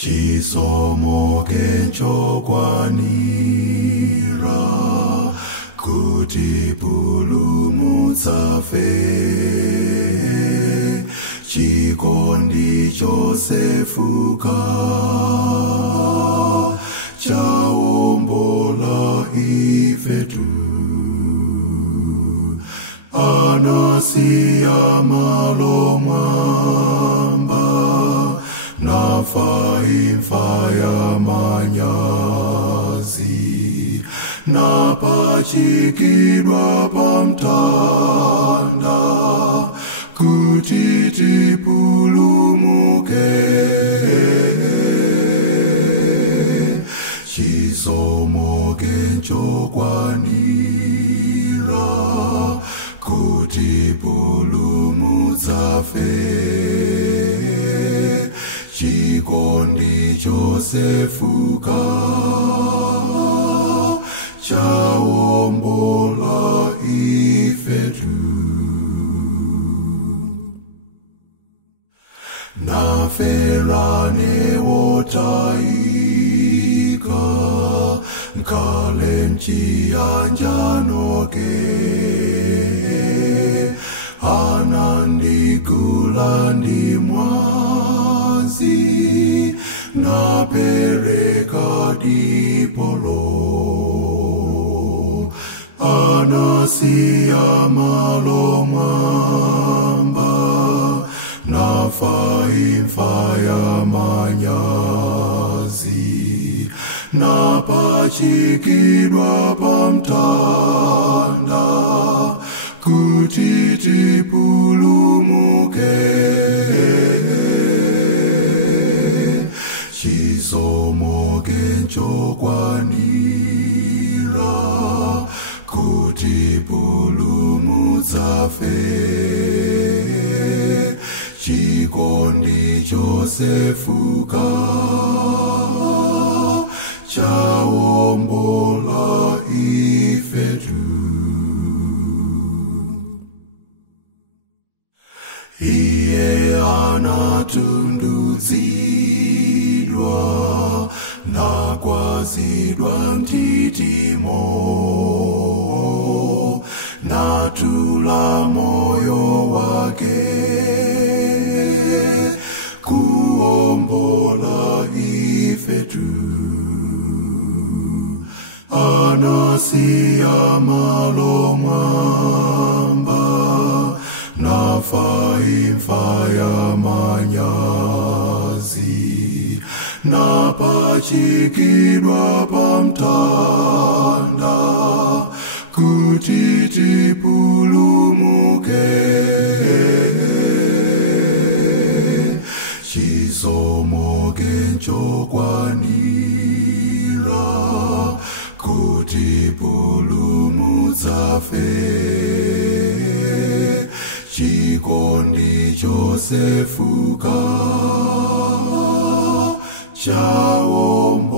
chisomo kenchokwanira kuti pulumutsa fe chikondi chosefuka chaombola ifetu anasiya malo mwamba nafa imfa ya manyazi napachikidwa pamtanda kuti tipulumuke chisomo kenchokwanira kuti pulumutsa fe chikondi chosefuka chaombola ifetu naferane wotaika nkale mchiyanjanoke anandigula ndi mwazi napereka dipolo anasiya malo mwamba nafa imfa ya manyazi napachikidwa pamtanda kuti tipulumuke chisomo kenchokwanira kuti pulumutsa fe chikondi chosefuka chaombola ifetu iye anatunduzidwa nakwazidwa mtitimo natula moyo wake kuombola ifetu anasiya malo mwamba nafa imfa ya manyazi napachikidwa pamtanda kuti tipulumuke chisomo kenchokwanira kuti pulumutsa fe chikondi chosefuka chaombola